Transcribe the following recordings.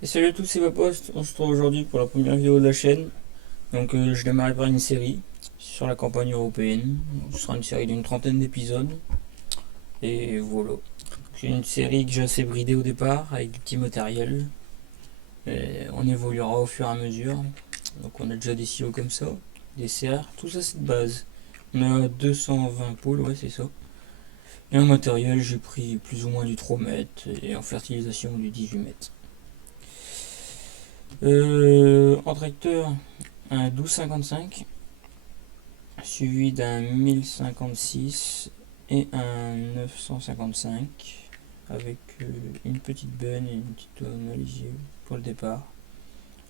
Et salut à tous, c'est Vapost. On se retrouve aujourd'hui pour la première vidéo de la chaîne. Donc je démarre par une série sur la campagne européenne. Ce sera une série d'une trentaine d'épisodes. Et voilà. C'est une série que j'ai assez bridée au départ avec du petit matériel. Et on évoluera au fur et à mesure. Donc on a déjà des silos comme ça, des serres, tout ça c'est de base. On a 220 poules, ouais c'est ça. Et en matériel j'ai pris plus ou moins du 3 mètres et en fertilisation du 18 mètres. En tracteur, un 1255 suivi d'un 1056 et un 955 avec une petite benne et une petite analysier pour le départ.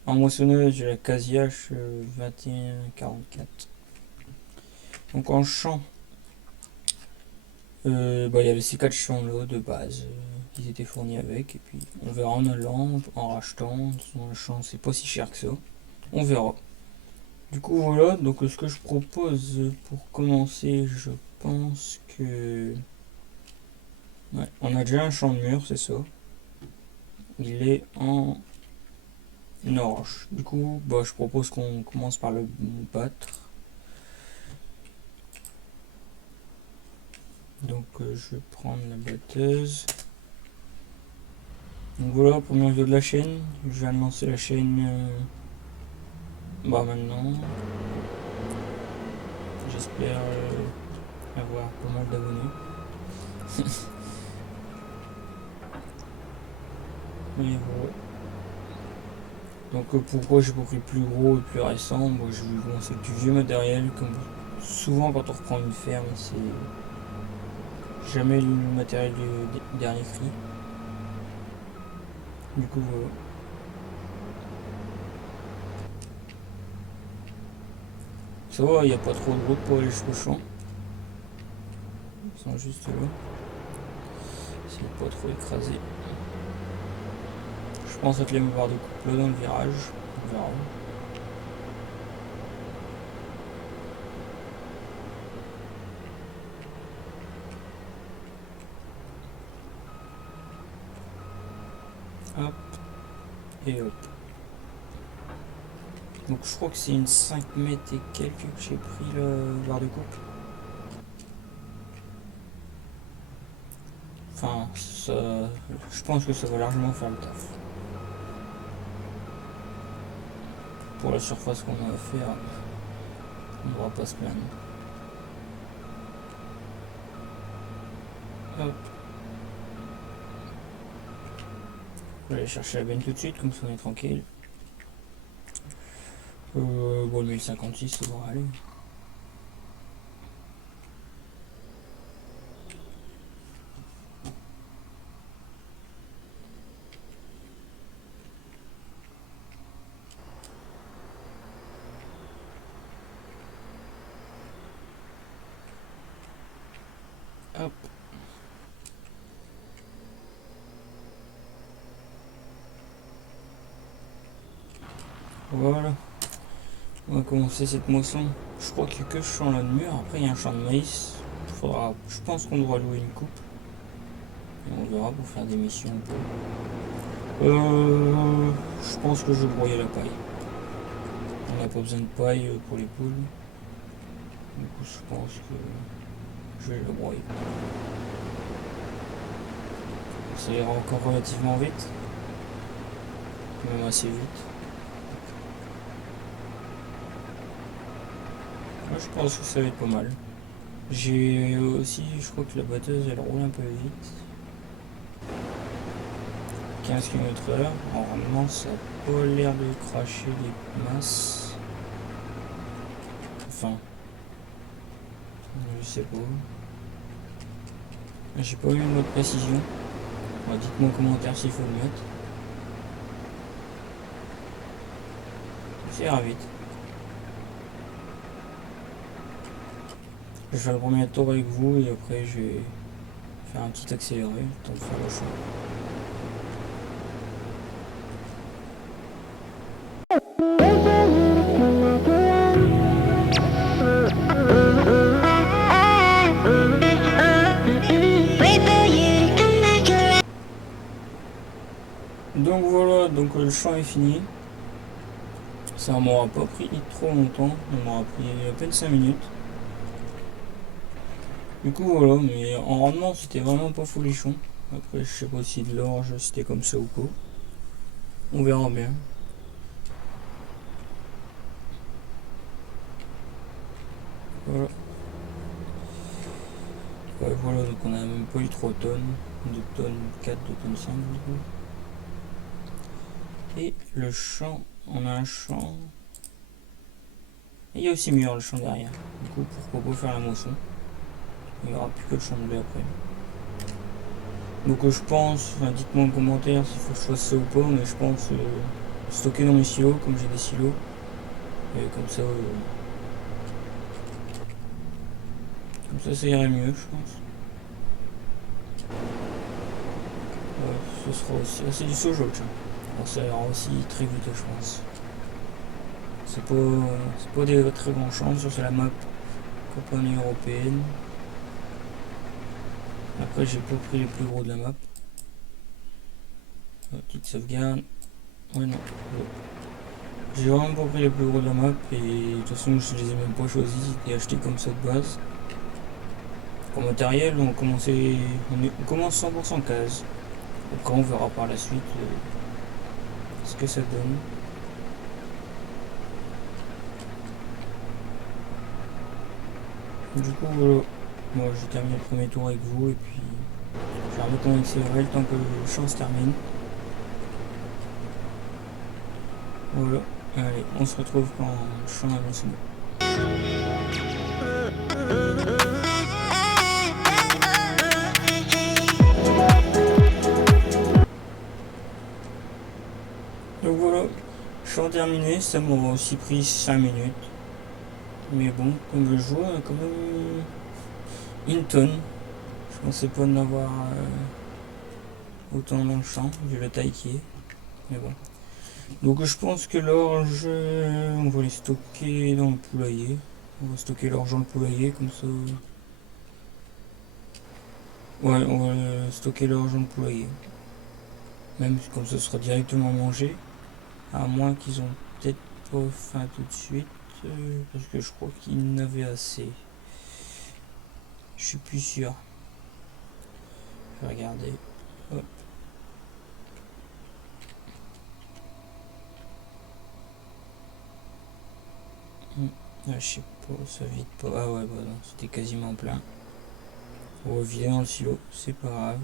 En moissonneuse, j'ai la Casiache 2144. Donc en champ, il y avait ces 4 champs là de base. Ils étaient fournis avec. Et puis on verra en allant, en rachetant. Un champ, c'est pas si cher que ça. On verra. Du coup voilà, donc ce que je propose pour commencer, je pense que... Ouais, on a déjà un champ de mur, c'est ça. Il est en orge. Du coup, je propose qu'on commence par le battre. Donc je vais prendre la batteuse. Donc voilà, première vidéo de la chaîne. Je viens de lancer la chaîne maintenant. J'espère avoir pas mal d'abonnés. Et voilà. Donc pourquoi j'ai pas pris plus gros et plus récent, je vais commencer avec du vieux matériel. Comme souvent quand on reprend une ferme, c'est jamais le matériel du dernier cri. Du coup voilà. Ça va, il n'y a pas trop de route pour aller jusqu'au champ. Ils sont juste là. C'est pas trop écrasé. Je pense être les barres de coupe là dans le virage. On verra. Hop. Et hop. Donc je crois que c'est une 5 mètres et quelques que j'ai pris le barre de coupe. Enfin, ça, je pense que ça va largement faire le taf. Pour la surface qu'on a à faire, on ne devra pas se plaindre. Hop. Je vais aller chercher la benne tout de suite, comme ça on est tranquille. Le 1056 ça devrait aller. Hop. Voilà. On va commencer cette moisson. Je crois qu'il n'y a que ce champ là de mur. Après il y a un champ de maïs. Je pense qu'on devra louer une coupe. Et on verra pour faire des missions. Je pense que je vais broyer la paille. On n'a pas besoin de paille pour les poules. Du coup je pense que je vais le broyer. Ça ira encore relativement vite. Même assez vite. Moi, je pense que ça va être pas mal. J'ai aussi, je crois que la batteuse elle roule un peu vite. 15 km/h. Normalement, ça n'a pas l'air de cracher les masses. Enfin, je sais pas. J'ai pas eu le mot de précision. Dites-moi en commentaire s'il faut le mettre. Ça ira vite. Je vais faire le premier tour avec vous et après je vais faire un petit accéléré, le temps de faire le champ. Donc voilà, donc le champ est fini. Ça m'aura pas pris trop longtemps, ça m'aura pris à peine 5 minutes. Du coup voilà, mais en rendement c'était vraiment pas folichon. Après je sais pas si de l'orge c'était comme ça ou quoi. On verra bien. Voilà. Ouais, voilà, donc on a même pas eu 3 tonnes. 2 tonnes 4, 2 tonnes 5 du coup. Et le champ, on a un champ. Et il y a aussi meilleur le champ derrière. Du coup pourquoi pas faire la moisson. Il n'y aura plus que le champ de blé après. Donc je pense, enfin, dites-moi en commentaire s'il faut que je fasse ça ou pas, mais je pense stocker dans mes silos, comme j'ai des silos. Et comme ça irait mieux, je pense. Ouais, ce sera aussi. Ah, c'est du soja, tiens. Alors, ça ira aussi très vite, je pense. C'est pas des très grands champs, c'est la map compagnie européenne. Après, j'ai pas pris les plus gros de la map. Petite sauvegarde. Ouais, non. J'ai vraiment pas pris les plus gros de la map et de toute façon, je les ai même pas choisis, c'était acheté comme ça de base. Pour matériel, on commence 100% case. Après, on verra par la suite ce que ça donne. Du coup, voilà. Moi, j'ai terminé le premier tour avec vous et puis je vais remettre en accéléré le temps que le champ se termine. Voilà. Allez, on se retrouve quand le champ est moissonné. Donc voilà, champ terminé, ça m'aura aussi pris 5 minutes. Mais bon, comme je vois, quand même une tonne. Je pensais pas en avoir autant dans le champ, vu la taille qui est. Mais bon. Donc je pense que l'orge, on va les stocker dans le poulailler. On va stocker l'orge dans le poulailler, comme ça. Ouais, on va stocker l'orge dans le poulailler. Même comme ça sera directement mangé. À moins qu'ils ont peut-être pas faim tout de suite. Parce que je crois qu'ils n'avaient assez. Je suis plus sûr. Je vais regarder. Hop. Ah, je sais pas, ça vide pas. Ah ouais, bah non, c'était quasiment plein. On va vider dans le silo, c'est pas grave.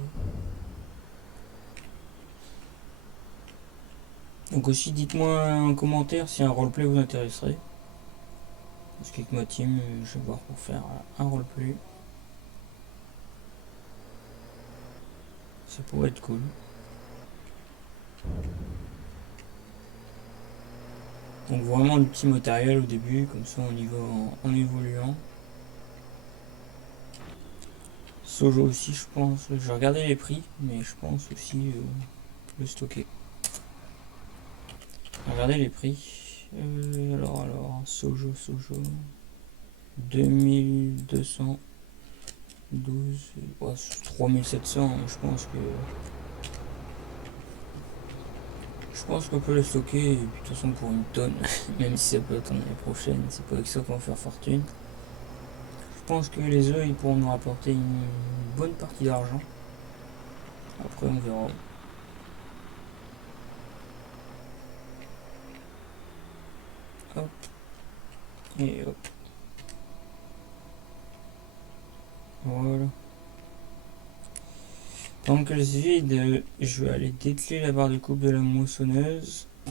Donc aussi, dites-moi en commentaire si un roleplay vous intéresserait. Parce qu'avec ma team, je vais voir pour faire un roleplay. Ça pourrait être cool. Donc vraiment du petit matériel au début, comme ça on y va en évoluant. Soja aussi je pense, je vais regarder les prix, mais je pense aussi le stocker. Regardez les prix. Alors, soja, 2212, ouais, 3700, je pense qu'on peut le stocker, et puis de toute façon pour une tonne, même si ça peut être l'année prochaine, c'est pas avec ça qu'on va faire fortune. Je pense que les œufs ils pourront nous rapporter une bonne partie d'argent. Après on verra. Hop. Et hop. Voilà. Tant qu'elle se vide, je vais aller dételer la barre de coupe de la moissonneuse. De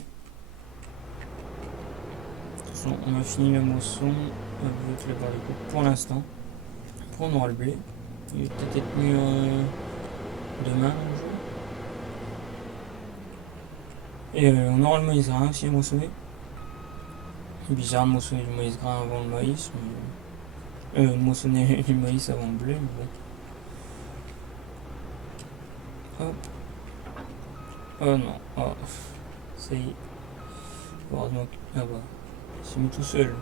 toute façon, on a fini la moisson avec la barre de coupe pour l'instant. Après, on aura le blé. Il va peut-être être mieux demain. Et on aura le maïs grain aussi à moissonner. C'est bizarre de moissonner le maïs grain avant le maïs. Mais... de moissonner le maïs avant le blé. Mais bon. Hop. Oh non. Oh. Ça y est. Heureusement que... Ah bah. C'est mis tout seul.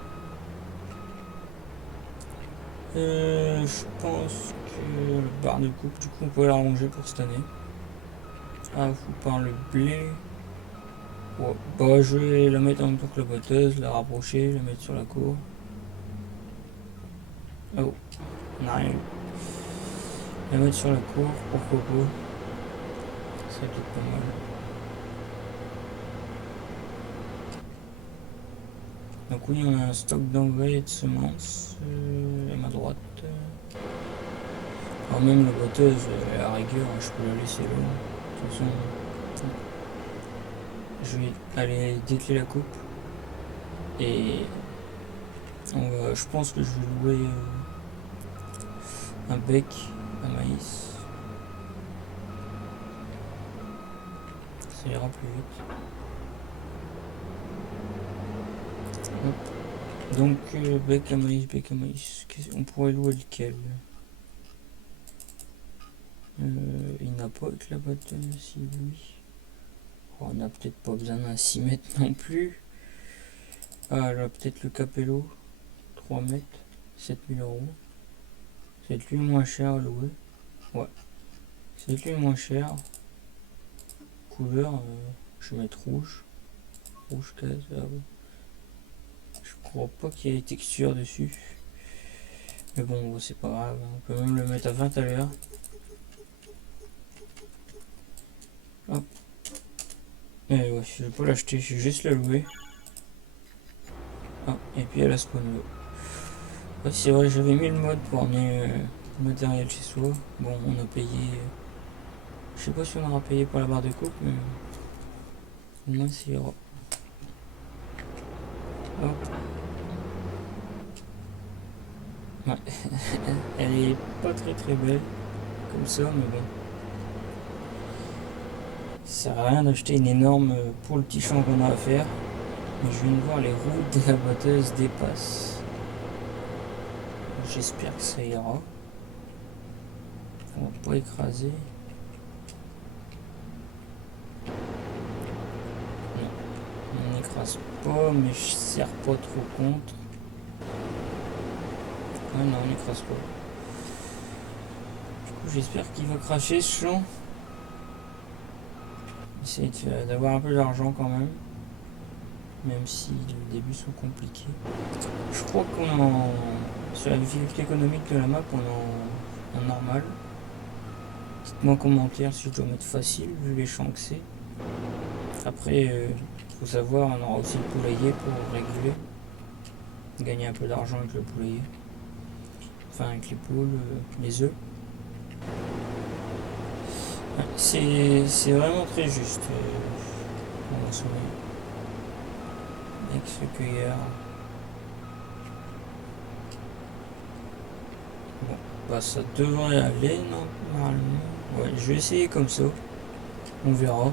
Je pense que le barre de coupe, du coup, on peut la ranger pour cette année. Ah, faut par le blé. Ouais. Bah, je vais la mettre en même temps que la botteuse, la rapprocher, la mettre sur la cour. Oh, on a rien eu. La mettre sur la cour, pourquoi pas. Ça va être pas mal. Donc oui, on a un stock d'engrais et de semences à ma droite. Alors même la botteuse, à la rigueur, je peux la laisser là. De toute façon, je vais aller dételer la coupe. Et je pense que je vais louer un bec à maïs. Ça ira plus vite. Hop. Donc bec à maïs, bec à maïs. On pourrait louer lequel? Il n'a pas avec la botteuse, si oui. Oh, on n'a peut-être pas besoin d'un 6 mètres non plus. Ah là, peut-être le Capello. 3 mètres. 7000 €. C'est lui le moins cher à louer. Ouais. C'est lui le moins cher. Couleur, je vais mettre rouge. Rouge case. Ah ouais. Je crois pas qu'il y ait des textures dessus. Mais bon, c'est pas grave. On peut même le mettre à 20 à l'heure. Hop. Et ouais, je vais pas l'acheter, je vais juste la louer. Ah, et puis elle a spawn là. Ouais, c'est vrai, j'avais mis le mode pour emmener le matériel chez soi. Bon, on a payé. Je sais pas si on aura payé pour la barre de coupe, mais au moins c'est ira. Hop. Ouais. Elle est pas très très belle comme ça, mais bon. Ça sert à rien d'acheter une énorme pour le petit champ qu'on a à faire. Mais je viens de voir les roues de la botteuse dépassent. J'espère que ça ira. On va pas écraser. Non, on n'écrase pas, mais je serre pas trop contre. Ah non, on n'écrase pas. Du coup, j'espère qu'il va cracher ce champ. Essayer d'avoir un peu d'argent quand même. Même si les débuts sont compliqués. Je crois sur la difficulté économique de la map, on est en normal. Dites-moi en commentaire si je dois mettre facile vu les champs que c'est. Après, faut savoir, on aura aussi le poulailler pour réguler. Gagner un peu d'argent avec le poulailler. Enfin avec les poules, les œufs. Ouais, c'est vraiment très juste. On va sauver. Avec ce cueilleur. Bon, bah ça devrait aller normalement. Ouais, je vais essayer comme ça. On verra.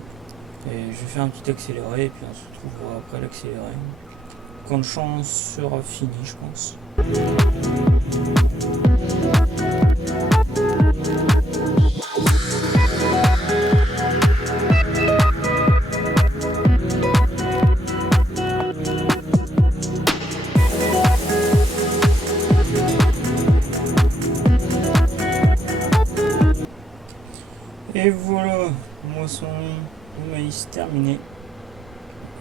Et je vais faire un petit accéléré et puis on se retrouvera après l'accéléré. Quand le champ sera fini, je pense. Et voilà, moisson de maïs terminée.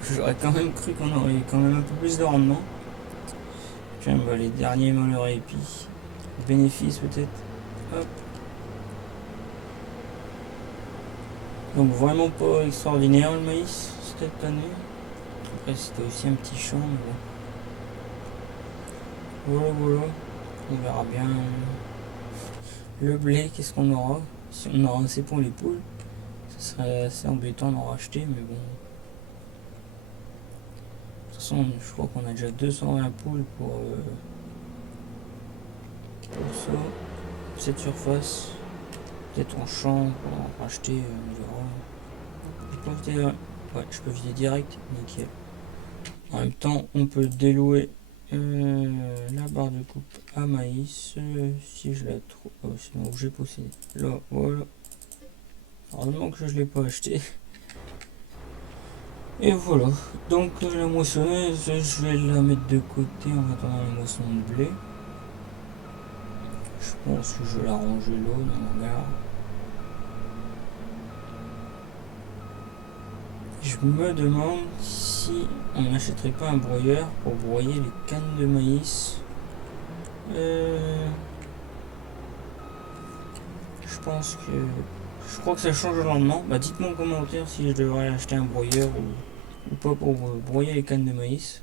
J'aurais quand même cru qu'on aurait quand même un peu plus de rendement. Tiens, bah, les derniers malheurs épis. Bénéfice peut-être. Hop. Donc vraiment pas extraordinaire le maïs cette année. Après c'était aussi un petit champ, mais bon. Voilà. On verra bien. Le blé, qu'est-ce qu'on aura? Si on aura assez pour les poules, ça serait assez embêtant d'en racheter, mais bon. De toute façon, je crois qu'on a déjà 220 poules pour ça. Cette surface. Peut-être en champ pour en racheter, on verra. Ouais, je peux vider direct, nickel. En même temps, on peut délouer la barre de coupe à maïs si je la trouve. Sinon, j'ai possédé. Là, voilà. Heureusement que je ne l'ai pas acheté. Et voilà. Donc, la moissonneuse, je vais la mettre de côté en attendant la moisson de blé. Je pense que je vais la ranger là dans mon hangar. Je me demande si on n'achèterait pas un broyeur pour broyer les cannes de maïs. Je pense que... Je crois que ça change le lendemain. Bah, dites-moi en commentaire si je devrais acheter un broyeur ou pas pour broyer les cannes de maïs.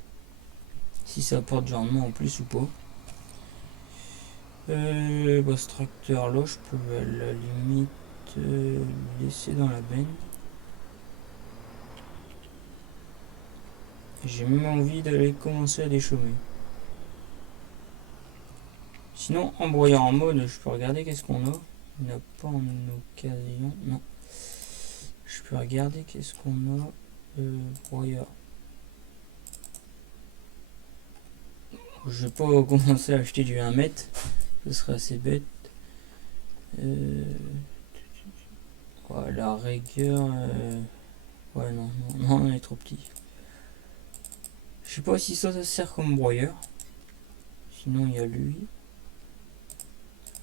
Si ça apporte du rendement en plus ou pas. Bah, ce tracteur là, je peux à la limite laisser dans la benne. J'ai même envie d'aller commencer à déchaumer. Sinon, en broyeur en mode, je peux regarder qu'est-ce qu'on a. Il n'y en a pas en occasion. Non. Je peux regarder qu'est-ce qu'on a. Broyeur. Je vais pas commencer à acheter du 1 mètre. Ce serait assez bête. Ouais, la rigueur. Ouais, non, on est trop petit. Je sais pas si ça sert comme broyeur. Sinon, il y a lui.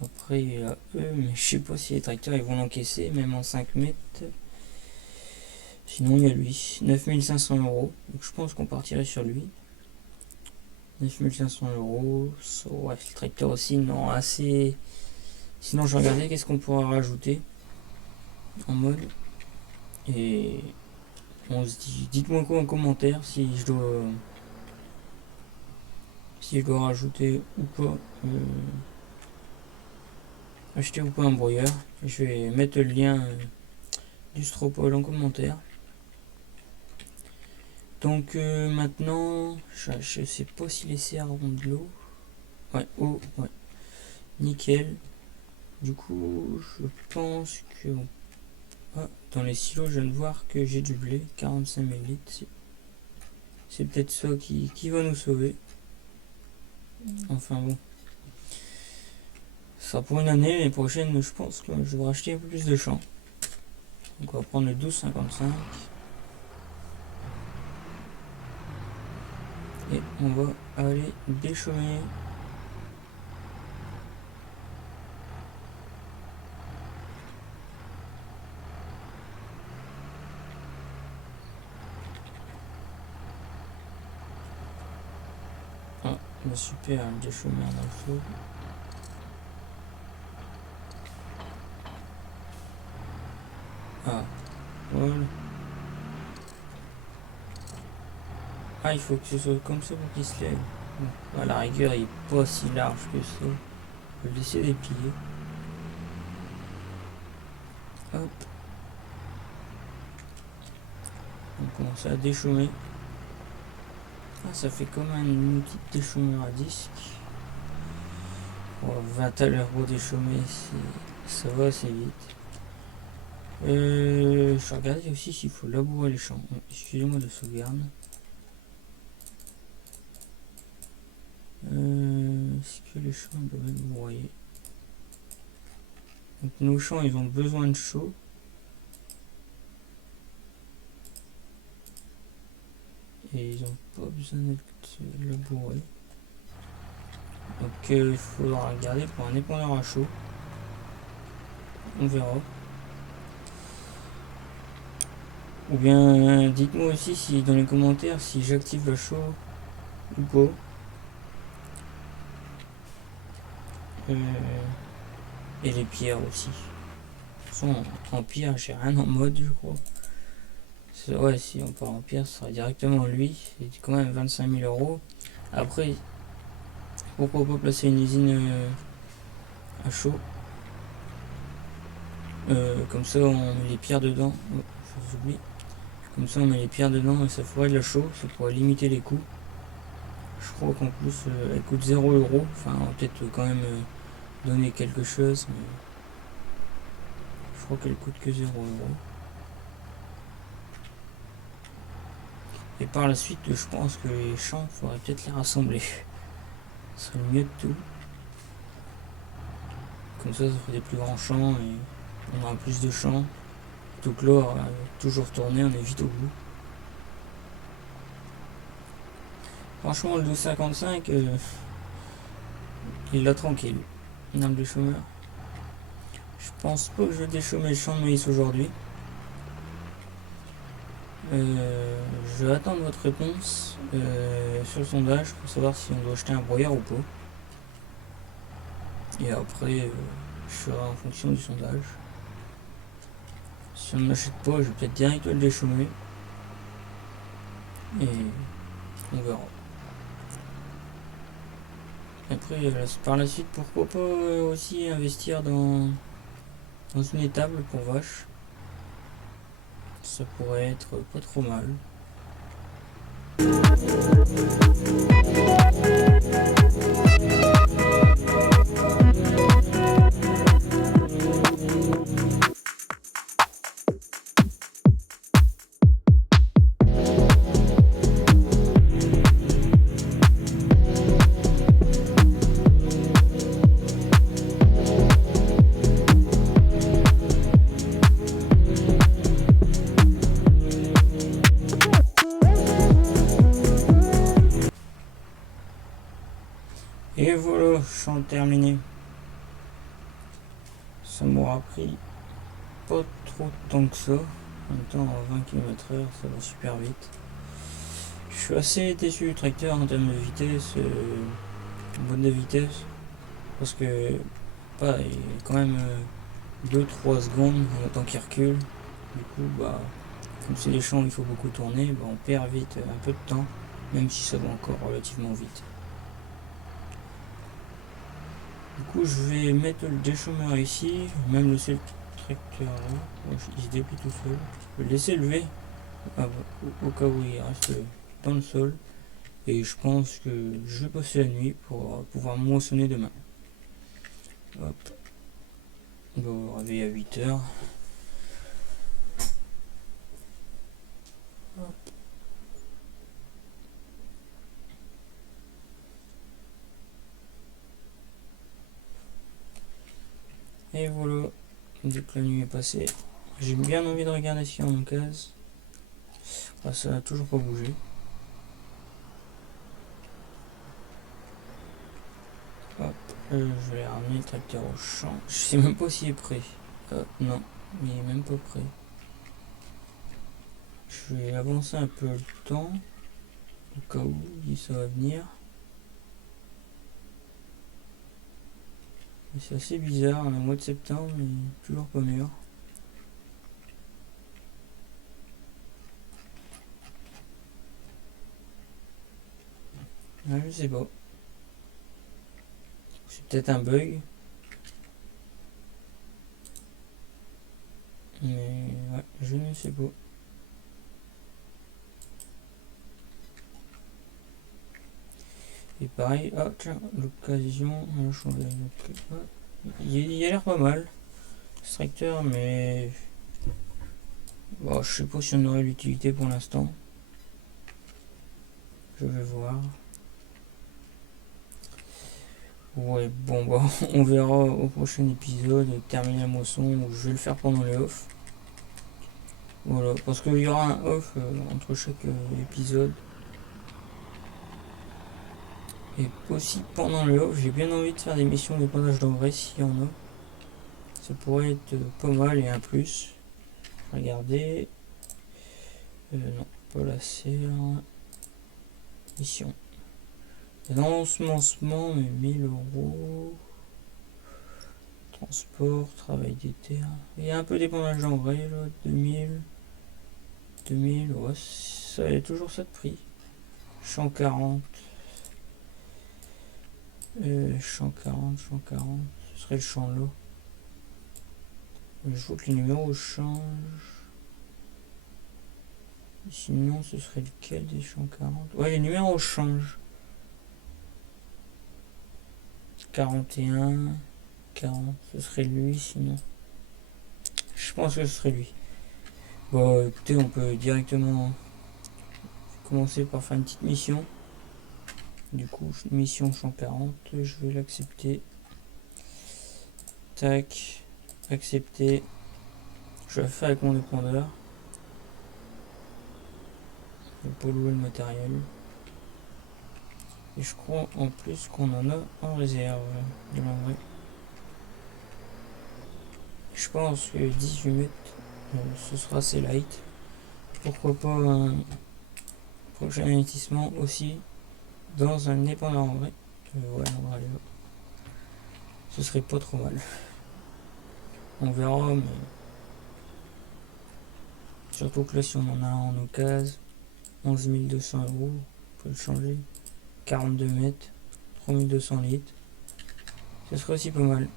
Après, il y a eux, mais je sais pas si les tracteurs ils vont l'encaisser, même en 5 mètres. Sinon, il y a lui. 9500 €. Donc, je pense qu'on partirait sur lui. 9500 €. So, ouais, le tracteur aussi, non, assez. Sinon, je vais regarder qu'est-ce qu'on pourra rajouter en mode. Et on se dit, dites-moi quoi en commentaire si je dois rajouter ou pas, acheter ou pas un broyeur. Je vais mettre le lien du Stropole en commentaire. Donc maintenant, je sais pas si les serres ont de l'eau. Ouais, eau, ouais. Nickel. Du coup, je pense que... Ah, dans les silos, je viens de voir que j'ai du blé, 45 ml. C'est peut-être ça qui va nous sauver. Enfin bon. Ça pour une année, l'année prochaine, je pense que je vais racheter un peu plus de champs. Donc on va prendre le 12,55. Et on va aller déchaumer. Ah, bah super, le déchaumer en info. Ah, voilà. Ah, il faut que ce soit comme ça pour qu'il se lève. Bon, à la rigueur, il est pas si large que ça. Je vais le laisser déplier. Hop. On commence à déchaumer. Ah, ça fait comme un outil de déchaumeur à disque. Oh, 20 à l'heure pour déchaumer, ça va assez vite. Je vais regarder aussi s'il faut labourer les champs. Excusez-moi de sauvegarde. Est-ce que les champs doivent être broyés? Donc nos champs ils ont besoin de chaud. Et ils n'ont pas besoin d'être labourés. Donc il faudra regarder pour un épandeur à chaud. On verra. Ou bien dites-moi aussi si dans les commentaires si j'active le chaud ou pas. Et les pierres aussi. En pierre, j'ai rien en mode, je crois. Ouais, si on part en pierre, ça sera directement lui. C'est quand même 25 000 €. Après, pourquoi pas placer une usine à chaud. Comme ça, on met les pierres dedans. Oh, j'oublie. Comme ça, on met les pierres dedans et ça ferait de la chaux. Ça pourrait limiter les coûts. Je crois qu'en plus, elle coûte 0 €. Enfin, on va peut-être quand même donner quelque chose. Mais je crois qu'elle coûte que 0 €. Et par la suite, je pense que les champs, il faudrait peut-être les rassembler. Ce serait le mieux de tout. Comme ça ferait des plus grands champs et on aura plus de champs. Donc là, on va toujours tourner, on est vite au bout. Franchement, le 12,55, il l'a tranquille. Dans le déchaumeur. Je pense pas que je vais déchaumer le champ de maïs aujourd'hui. Je vais attendre votre réponse sur le sondage pour savoir si on doit acheter un broyeur ou pas. Et après, je ferai en fonction du sondage. Si on ne l'achète pas, je vais peut-être direct le déchaumer. Et on verra. Après, par la suite, pourquoi pas aussi investir dans une étable pour vaches. Ça pourrait être pas trop mal. Et voilà, champ terminé. Ça m'aura pris pas trop de temps que ça. En même temps, à 20 km/h, ça va super vite. Je suis assez déçu du tracteur en termes de vitesse, bonne de vitesse, parce que il y a quand même 2-3 secondes le temps qu'il recule. Du coup, comme c'est des champs où il faut beaucoup tourner, on perd vite un peu de temps, même si ça va encore relativement vite. Du coup, je vais mettre le déchaumeur ici, même laisser le tracteur là. Il se déplie tout seul. Je vais le laisser lever au cas où il reste dans le sol. Et je pense que je vais passer la nuit pour pouvoir moissonner demain. Hop. On va réveiller à 8h. Et voilà, dès que la nuit est passée, j'ai bien envie de regarder ce qu'il y a en case. Ça n'a toujours pas bougé. Hop, je vais ramener le tracteur au champ. Je sais même pas s'il est prêt. Non, il est même pas prêt. Je vais avancer un peu le temps, au cas où ça va venir. C'est assez bizarre, on est au mois de septembre, mais toujours pas mûr. Je sais pas. C'est peut-être un bug. Mais ouais, je ne sais pas. Et pareil, tiens, l'occasion, on va changer. Il a l'air pas mal, ce tracteur, mais je sais pas si on aurait l'utilité pour l'instant. Je vais voir. Ouais, on verra au prochain épisode, terminer la moisson, ou je vais le faire pendant les off. Voilà, parce qu'il y aura un off entre chaque épisode. Et aussi pendant le off, j'ai bien envie de faire des missions d'épandage d'engrais s'il y en a. Ça pourrait être pas mal et un plus. Regardez. Non, pas la serre. Mission. L'ensemencement, 1000 €. Transport, travail des terres. Il y a un peu d'épandage d'engrais là, 2000. Ouais, ça est toujours ça de prix. Champ 40. Champ 40, ce serait le champ là. Je vois que les numéros changent. Sinon, ce serait lequel des champs 40? Ouais, les numéros changent. 41, 40, ce serait lui sinon. Je pense que ce serait lui. Écoutez, on peut directement commencer par faire une petite mission. Du coup, mission champ 40, je vais l'accepter. Tac, accepter. Je vais faire avec mon épandeur. Je vais pas louer le matériel. Et je crois en plus qu'on en a en réserve de l'engrais. Je pense que 18 mètres, ce sera assez light. pourquoi pas un prochain investissement aussi dans un épandeur en vrai. Ouais, en vrai, ce serait pas trop mal. On verra, mais surtout que là, si on en a un en occasion, 11 200 €, on peut le changer. 42 mètres, 3200 litres, ce serait aussi pas mal.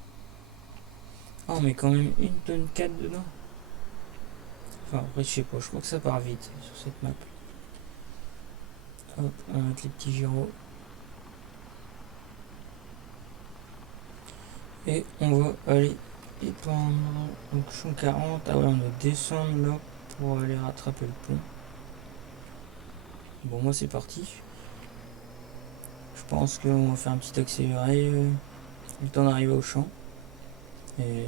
Ah, on met quand même 1 tonne 4 dedans. Enfin, après, je sais pas, je crois que ça part vite sur cette map. Hop, on va mettre les petits gyros. Et on va aller étendre. Donc, champ 40. Ah ouais, on doit descendre là pour aller rattraper le pont. Bon, moi, c'est parti. Je pense qu'on va faire un petit accéléré. Le temps d'arriver au champ. Et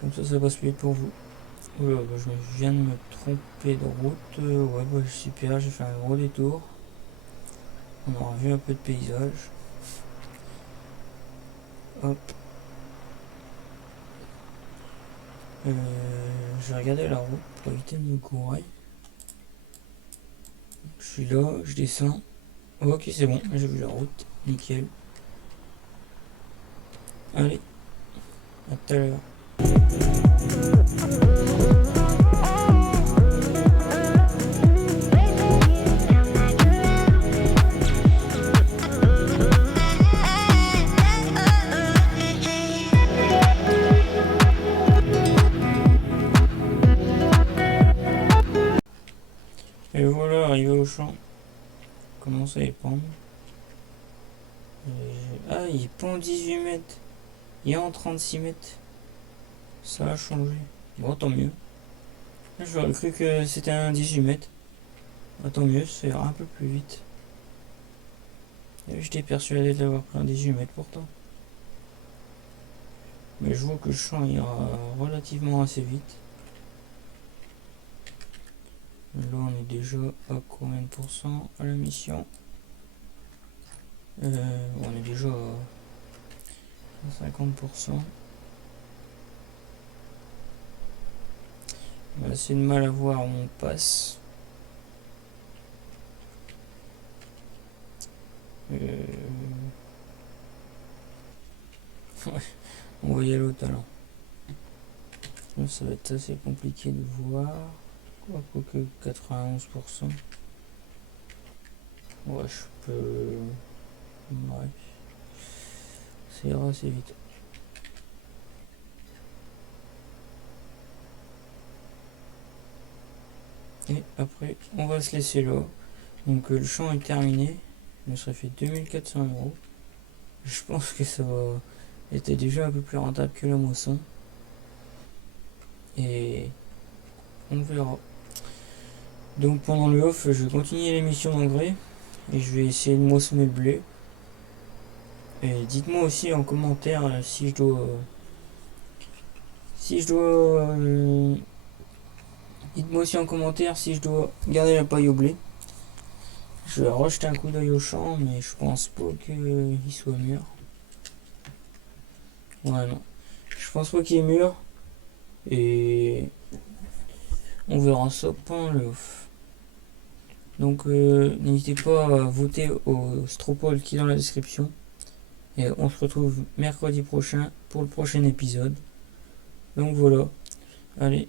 comme ça passe plus vite pour vous. Oula, bah, je viens de me tromper de route. Ouais, bah, super, j'ai fait un gros détour. On aura vu un peu de paysage. Hop. Je vais regarder la route pour éviter de me courir. Je suis là, je descends. Ok, c'est bon, j'ai vu la route. Nickel. Allez, à tout à l'heure. Et voilà, arrivé au champ. Commence à épandre. Ah, il pond 18 mètres. Il est en 36 mètres. Ça a changé. Bon, tant mieux. J'aurais cru que c'était un 18 mètres. Bah, tant mieux, ça ira un peu plus vite. J'étais persuadé d'avoir pris un 18 mètres pourtant. Mais je vois que le champ ira relativement assez vite. Là, on est déjà à combien de pourcents à la mission? On est déjà à 50%. C'est de mal à voir où on passe. Ouais, on va y aller au talent. Là, ça va être assez compliqué de voir. Quoique 91%. Ouais, je peux. Ouais. Ça ira assez vite. Et après, on va se laisser là. Donc le champ est terminé. Il me serait fait 2400 €. Je pense que ça était déjà un peu plus rentable que la moisson. Et on verra. Donc pendant le off, je vais continuer l'émission d'engrais. Et je vais essayer de moissonner le blé. Et dites-moi aussi en commentaire si je dois... dites-moi aussi en commentaire si je dois garder la paille au blé. Je vais rejeter un coup d'œil au champ, mais je pense pas qu'il soit mûr. Ouais, non. Je pense pas qu'il est mûr. Et on verra ça pendant le off. Donc n'hésitez pas à voter au Stropole qui est dans la description. Et on se retrouve mercredi prochain pour le prochain épisode. Donc voilà. Allez,